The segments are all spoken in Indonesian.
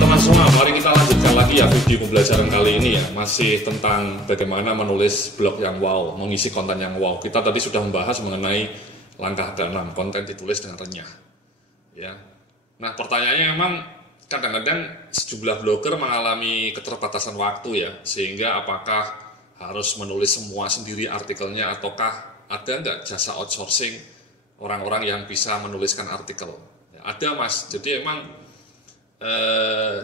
teman-teman semua, mari kita lanjutkan lagi ya video pembelajaran kali ini ya. Masih tentang bagaimana menulis blog yang wow, mengisi konten yang wow. Kita tadi sudah membahas mengenai langkah ke-6, konten ditulis dengan renyah ya. Nah pertanyaannya memang kadang-kadang sejumlah blogger mengalami keterbatasan waktu ya, sehingga apakah harus menulis semua sendiri artikelnya, ataukah ada nggak jasa outsourcing orang-orang yang bisa menuliskan artikel ya, ada mas. Jadi emang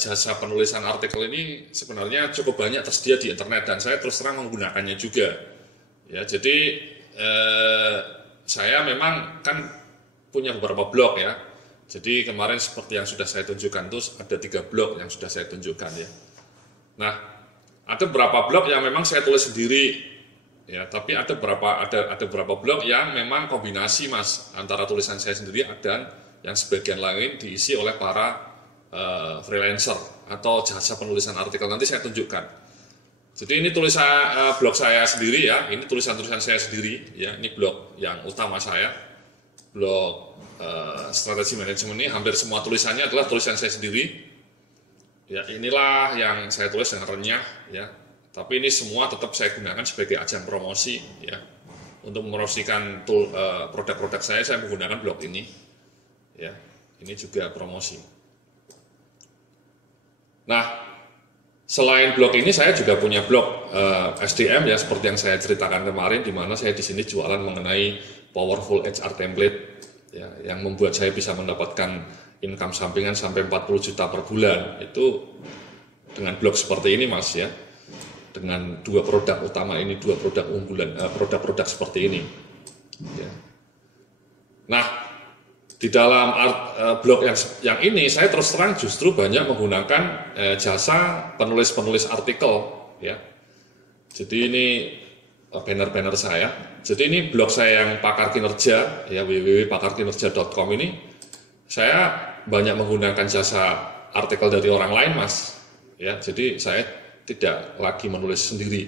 jasa penulisan artikel ini sebenarnya cukup banyak tersedia di internet dan saya terus terang menggunakannya juga ya. Jadi saya memang kan punya beberapa blog ya. Jadi kemarin seperti yang sudah saya tunjukkan tuh ada 3 blog yang sudah saya tunjukkan ya. Nah ada beberapa blog yang memang saya tulis sendiri ya, tapi ada beberapa blog yang memang kombinasi mas, antara tulisan saya sendiri dan yang sebagian lain diisi oleh para freelancer atau jasa penulisan artikel. Nanti saya tunjukkan. Jadi ini tulisan blog saya sendiri ya, ini tulisan-tulisan saya sendiri ya. Ini blog yang utama saya, blog strategi manajemen. Ini hampir semua tulisannya adalah tulisan saya sendiri ya. Inilah yang saya tulis dengan renyah ya, tapi ini semua tetap saya gunakan sebagai ajang promosi ya. Untuk mempromosikan produk-produk saya menggunakan blog ini ya. Ini juga promosi. Nah, selain blog ini saya juga punya blog SDM ya, seperti yang saya ceritakan kemarin, di mana saya di sini jualan mengenai powerful HR template ya, yang membuat saya bisa mendapatkan income sampingan sampai 40 juta per bulan. Itu dengan blog seperti ini mas ya, dengan 2 produk utama ini, 2 produk unggulan, produk-produk seperti ini ya. Nah di dalam blog yang ini saya terus terang justru banyak menggunakan jasa penulis artikel ya. Jadi ini banner-banner saya. Jadi ini blog saya yang pakar kinerja ya, www.pakarkinerja.com ini saya banyak menggunakan jasa artikel dari orang lain mas ya. Jadi saya tidak lagi menulis sendiri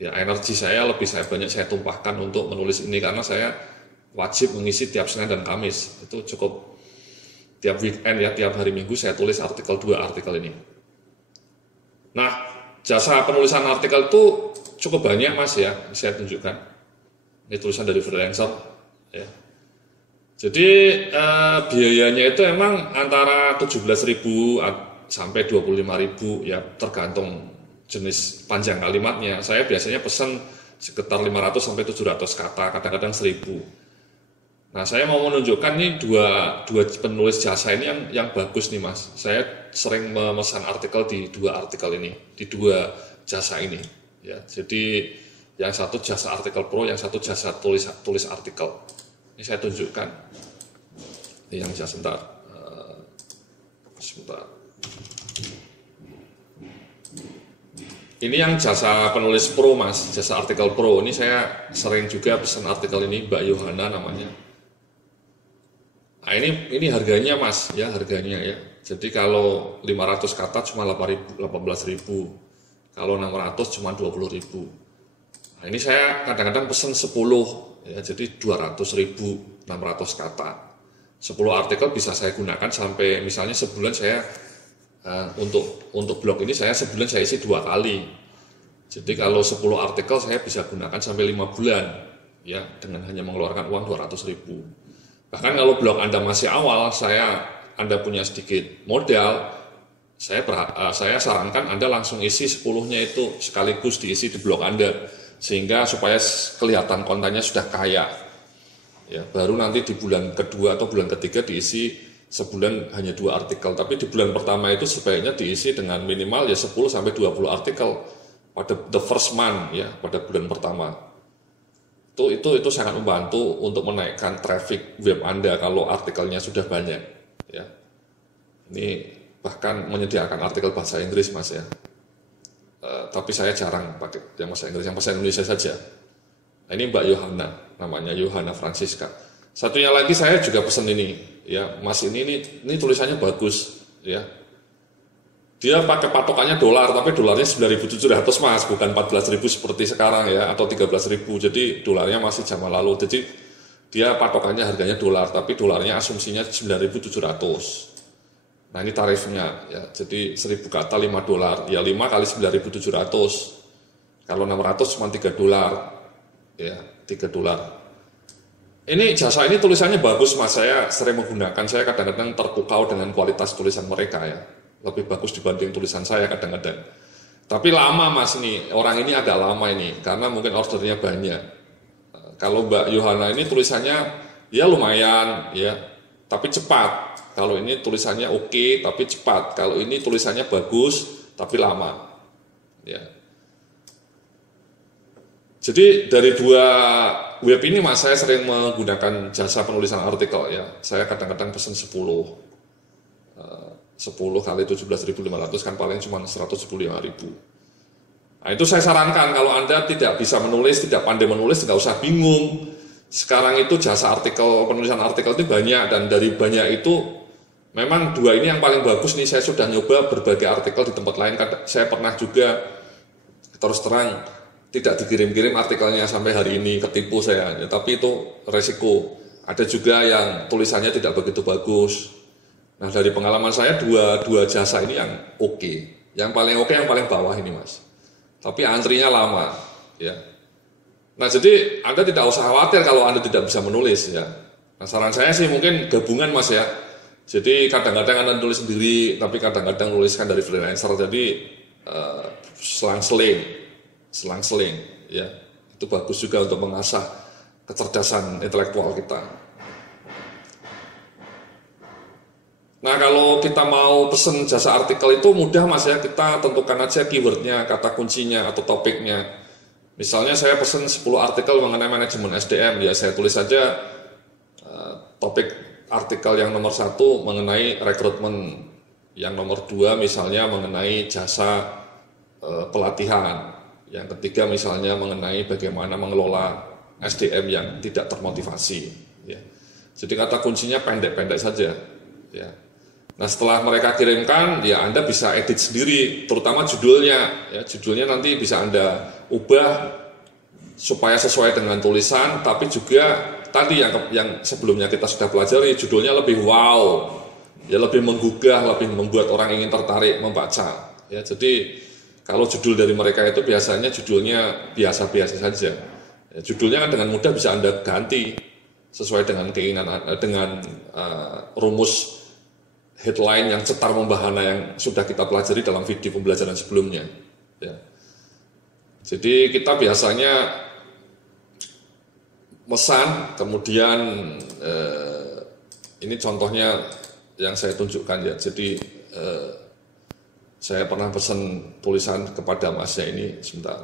ya, energi saya banyak saya tumpahkan untuk menulis ini, karena saya wajib mengisi tiap Senin dan Kamis. Itu cukup tiap weekend ya, tiap hari Minggu saya tulis 2 artikel ini. Nah jasa penulisan artikel itu cukup banyak mas ya, saya tunjukkan. Ini tulisan dari freelancer ya. Jadi biayanya itu emang antara 17.000 sampai 25.000 ya, tergantung jenis panjang kalimatnya. Saya biasanya pesan sekitar 500 sampai 700 kata, kadang-kadang 1.000. Nah saya mau menunjukkan nih dua penulis jasa ini yang bagus nih mas. Saya sering memesan artikel di 2 artikel ini, di 2 jasa ini ya. Jadi yang satu jasa artikel pro, yang satu jasa tulis artikel. Ini saya tunjukkan. Ini yang jasa sebentar. Ini yang jasa penulis pro mas, jasa artikel pro. Ini saya sering juga pesan artikel ini, Mbak Yohana namanya. Nah ini harganya mas ya, harganya ya. Jadi kalau 500 kata cuma 18.000, kalau 600 cuma 20.000. Nah ini saya kadang-kadang pesan 10 ya, jadi 200.000, 600 kata. 10 artikel bisa saya gunakan sampai misalnya sebulan saya untuk blog ini sebulan saya isi 2 kali. Jadi kalau 10 artikel saya bisa gunakan sampai 5 bulan ya, dengan hanya mengeluarkan uang 200.000. Bahkan kalau blog Anda masih awal, Anda punya sedikit modal, saya sarankan Anda langsung isi 10-nya itu sekaligus diisi di blog Anda, sehingga supaya kelihatan kontennya sudah kaya ya. Baru nanti di bulan kedua atau bulan ketiga diisi sebulan hanya 2 artikel, tapi di bulan pertama itu sebaiknya diisi dengan minimal ya 10 sampai 20 artikel pada the first month ya, pada bulan pertama. Itu sangat membantu untuk menaikkan traffic web Anda kalau artikelnya sudah banyak ya. Ini bahkan menyediakan artikel bahasa Inggris mas ya. Tapi saya jarang pakai yang bahasa Inggris, yang bahasa Indonesia saja. Nah, ini Mbak Yohana, namanya Yohana Francisca. Satunya lagi saya juga pesan ini ya, mas ini tulisannya bagus ya. Dia pakai patokannya dolar, tapi dolarnya 9.700 mas, bukan 14.000 seperti sekarang ya, atau 13.000. Jadi dolarnya masih zaman lalu. Jadi dia patokannya harganya dolar, tapi dolarnya asumsinya 9.700. Nah ini tarifnya ya, jadi 1000 kata $5, ya 5 kali 9.700. Kalau 600 cuma $3, ya $3. Ini jasa ini tulisannya bagus mas, saya sering menggunakan, saya kadang-kadang terpukau dengan kualitas tulisan mereka ya, lebih bagus dibanding tulisan saya kadang-kadang. Tapi lama mas ini, orang ini agak lama ini, karena mungkin ordernya banyak. Kalau Mbak Yohana ini tulisannya ya lumayan ya, tapi cepat. Kalau ini tulisannya oke, tapi cepat. Kalau ini tulisannya bagus, tapi lama. Ya. Jadi dari dua web ini mas, saya sering menggunakan jasa penulisan artikel ya. Saya kadang-kadang pesen 10 kali 17.500 kan paling cuma 175.000. Nah itu saya sarankan kalau Anda tidak bisa menulis, tidak pandai menulis, nggak usah bingung. Sekarang itu jasa artikel, penulisan artikel itu banyak, dan dari banyak itu memang dua ini yang paling bagus nih. Saya sudah nyoba berbagai artikel di tempat lain. Saya pernah juga terus terang tidak dikirim-kirim artikelnya sampai hari ini, ketipu saya. Ya, tapi itu resiko. Ada juga yang tulisannya tidak begitu bagus. Nah dari pengalaman saya dua jasa ini yang oke. Yang paling oke yang paling bawah ini mas. Tapi antrinya lama. Ya. Nah jadi Anda tidak usah khawatir kalau Anda tidak bisa menulis ya. Nah saran saya sih mungkin gabungan mas ya. Jadi kadang-kadang Anda tulis sendiri, tapi kadang-kadang nuliskan dari freelancer. Jadi selang-seling, ya itu bagus juga untuk mengasah kecerdasan intelektual kita. Nah kalau kita mau pesen jasa artikel itu mudah mas ya, kita tentukan aja keywordnya, kata kuncinya atau topiknya. Misalnya saya pesen 10 artikel mengenai manajemen SDM, ya saya tulis saja topik artikel yang nomor 1 mengenai rekrutmen, yang nomor 2 misalnya mengenai jasa pelatihan, yang ketiga misalnya mengenai bagaimana mengelola SDM yang tidak termotivasi. Ya. Jadi kata kuncinya pendek-pendek saja. Ya. Nah setelah mereka kirimkan, ya Anda bisa edit sendiri, terutama judulnya. Ya, judulnya nanti bisa Anda ubah supaya sesuai dengan tulisan, tapi juga tadi yang sebelumnya kita sudah pelajari, judulnya lebih wow, ya lebih menggugah, lebih membuat orang ingin tertarik membaca. Ya, jadi kalau judul dari mereka itu biasanya judulnya biasa-biasa saja. Ya, judulnya kan dengan mudah bisa Anda ganti sesuai dengan keinginan, dengan rumus headline yang cetar membahana yang sudah kita pelajari dalam video pembelajaran sebelumnya. Ya. Jadi kita biasanya mesan, kemudian ini contohnya yang saya tunjukkan ya. Jadi saya pernah pesan tulisan kepada masnya ini, sebentar.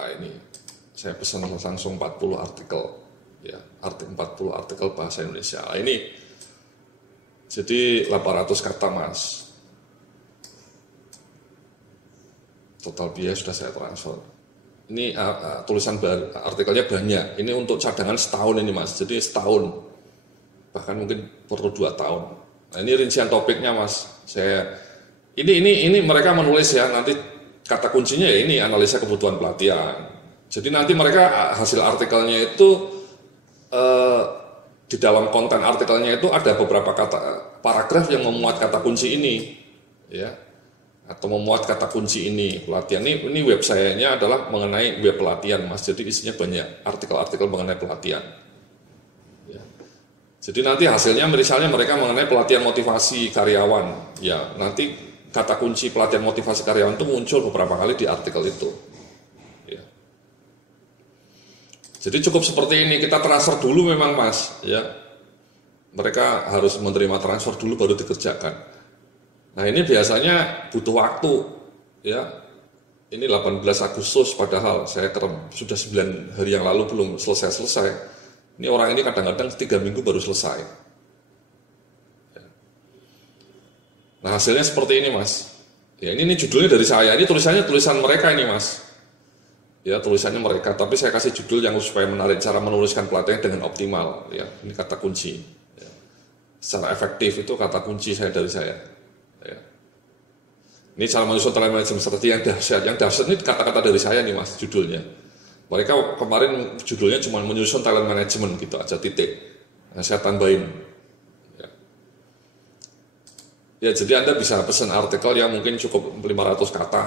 Ini saya pesan langsung 40 artikel, ya, 40 artikel bahasa Indonesia. Ini jadi 800 kata mas. Total biaya sudah saya transfer. Ini tulisan artikelnya banyak. Ini untuk cadangan setahun ini mas. Jadi setahun, bahkan mungkin perlu 2 tahun. Nah ini rincian topiknya mas. Ini mereka menulis ya. Nanti kata kuncinya ya ini analisa kebutuhan pelatihan. Jadi nanti mereka hasil artikelnya itu di dalam konten artikelnya itu ada beberapa paragraf yang memuat kata kunci ini, ya. Atau memuat kata kunci ini pelatihan. Ini web sayanya adalah mengenai web pelatihan mas, jadi isinya banyak artikel-artikel mengenai pelatihan ya. Jadi nanti hasilnya misalnya mereka mengenai pelatihan motivasi karyawan ya, nanti kata kunci pelatihan motivasi karyawan itu muncul beberapa kali di artikel itu ya. Jadi cukup seperti ini, kita transfer dulu memang mas ya, mereka harus menerima transfer dulu baru dikerjakan. Nah ini biasanya butuh waktu ya. Ini 18 Agustus padahal saya sudah 9 hari yang lalu belum selesai. Ini orang ini kadang-kadang 3 minggu baru selesai ya. Nah hasilnya seperti ini mas ya. Ini judulnya dari saya, ini tulisannya tulisan mereka ini mas ya, tulisannya mereka, tapi saya kasih judul yang supaya menarik, cara menuliskan pelatihan dengan optimal ya. Ini kata kunci ya. Secara efektif itu kata kunci dari saya ya. Ini cara menyusun talent management strategi yang dahsyat. Yang dahsyat ini kata-kata dari saya nih mas, judulnya. Mereka kemarin judulnya cuma menyusun talent management gitu aja, titik. Nah, saya tambahin ya. Ya, jadi Anda bisa pesan artikel yang mungkin cukup 500 kata,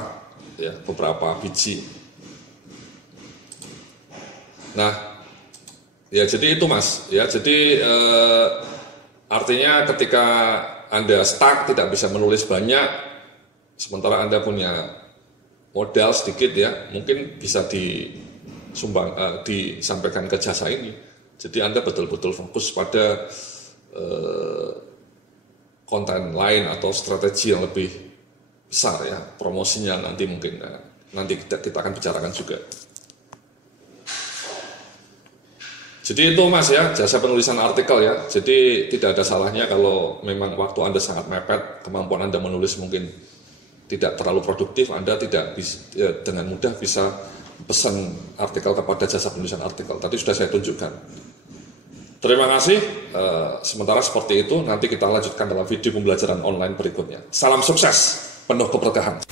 ya, beberapa biji. Nah, ya jadi itu Mas, ya jadi artinya ketika Anda stuck tidak bisa menulis banyak, sementara Anda punya modal sedikit ya, mungkin bisa disampaikan ke jasa ini. Jadi Anda betul-betul fokus pada konten lain atau strategi yang lebih besar ya, promosinya nanti mungkin nanti kita akan bicarakan juga. Jadi itu Mas ya, jasa penulisan artikel ya. Jadi tidak ada salahnya kalau memang waktu Anda sangat mepet, kemampuan Anda menulis mungkin tidak terlalu produktif, Anda tidak bisa, ya, dengan mudah bisa pesan artikel kepada jasa penulisan artikel. Tadi sudah saya tunjukkan. Terima kasih. Sementara seperti itu, nanti kita lanjutkan dalam video pembelajaran online berikutnya. Salam sukses, penuh keberkahan.